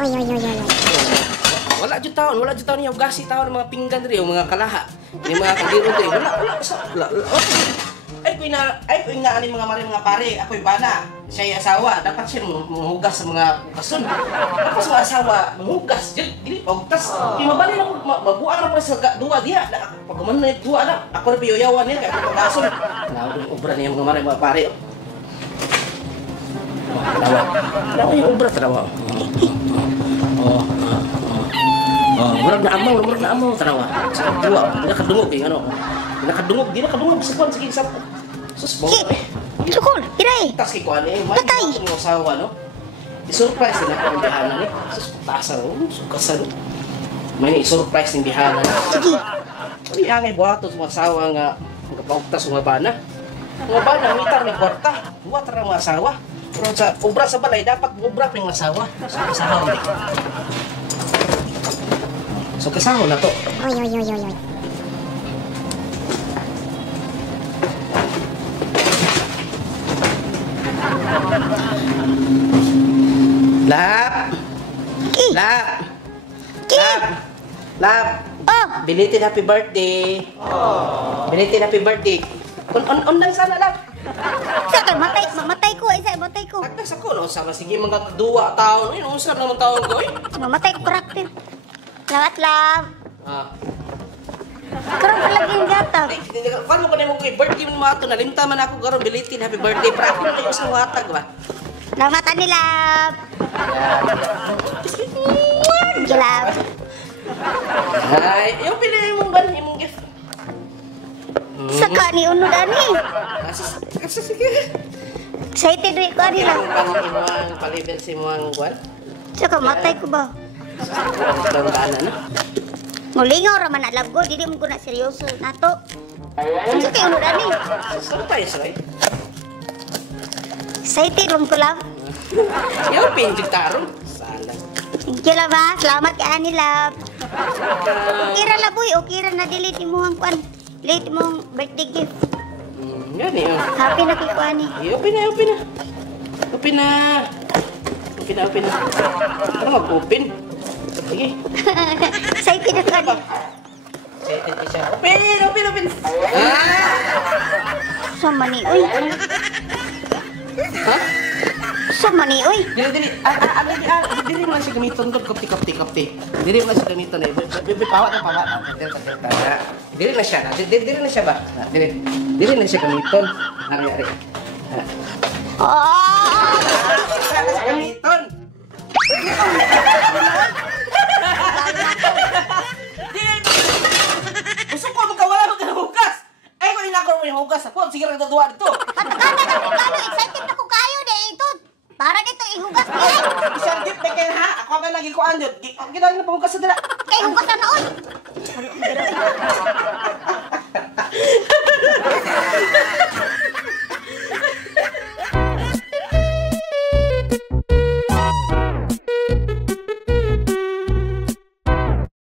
Oy, oy, oy, oy. Wala jud taon niya gasi taon mga pinggan diri, mga kalaha. Ni mga kadiro diri. Wala. Ay ko ina ani mga pare, ako'y bana. Siya asawa, dapat siya manghugas sa mga kasun. Tapos mga asawa, manghugas jud dili pagtas. Mabali na mabuang na pa sa duwa diha. Pagman na duwa na, ako na piyoyawan niya kay pagkasun. Naudong obra niya mga pare. Tawa yung obra tawa. Murag na amaw tanawa. Sa duwa, nakadungog yung ano. Di nakadungog sa kwan sige sa. Sus mo. Sukol, iray. Tas kay kwan eh, may yung asawa no. I-surprise na ang bihana ni. Sus tasa ro, sukasan. May i-surprise ng bihana. Sige. Uli angay buhaton sa asawa nga magpaugtas mga bana. Mga bana mitar ni kwarta. Duwa tara mga asawa. Pero sa obra sa balay dapat obra ping asawa. Sa asawa ni. So kasama na to. Oy, oy, oy, oy, oy. Lap! Eh. Lap! Oh, Belated happy birthday! Belated happy birthday! On sana lap! sakal mamatay ko, matay ko. Agdas ako no, sama sige mga duwa taon. Ayun, usap naman taon ko eh. Mamatay ko karakter. Lahat lang. Karon palagi yung gata. Paano ko na mo kay birthday mo mga ito? Nalimta man ako karon belated happy birthday. Para ako na kayo sa watag ba? Lamatan nila. Gilab. Ay, yung pinili mong ban, yung gift. Saka ni unod ani. Sige. Excited rin ko ani lang. Imuang palibel si Muang Guan. Saka matay ko ba? Tandaan na. Mulingaw raman na love ko, dili mo ko na seryoso nato. Ano kay unod ani? Surprise, right? Excited lang ko lang. Yung pinjig tarong. Salang. Thank you love ha. Salamat kay ani love. Okay ra laboy, okay ra na delete mo ang kwan. Delete mo birthday gift. Yan eh. Happy na kay kwani. Open na. Ano mag-open? Sige. Excited na kwani. Excited ka siya. Open! Sama ni uy. Ha? Sama ni uy. Dili mo na siya gamiton ko kapti. Dili mo na siya gamiton eh. Pawat. Dili na siya ba? Dili na siya gamiton. Nangyari. Oh! Gamiton. Gusto ko magkawala maghugas. Ay ko inako mo yung hugas ako. Sige ra duwa dito. Kano excited na ko kayo de ito. Para dito ihugas ko. Isang gift na kayo ha? Ako ba lagi ko andyo? Ginawin na pamugas sa dila. Kay hugas na noon.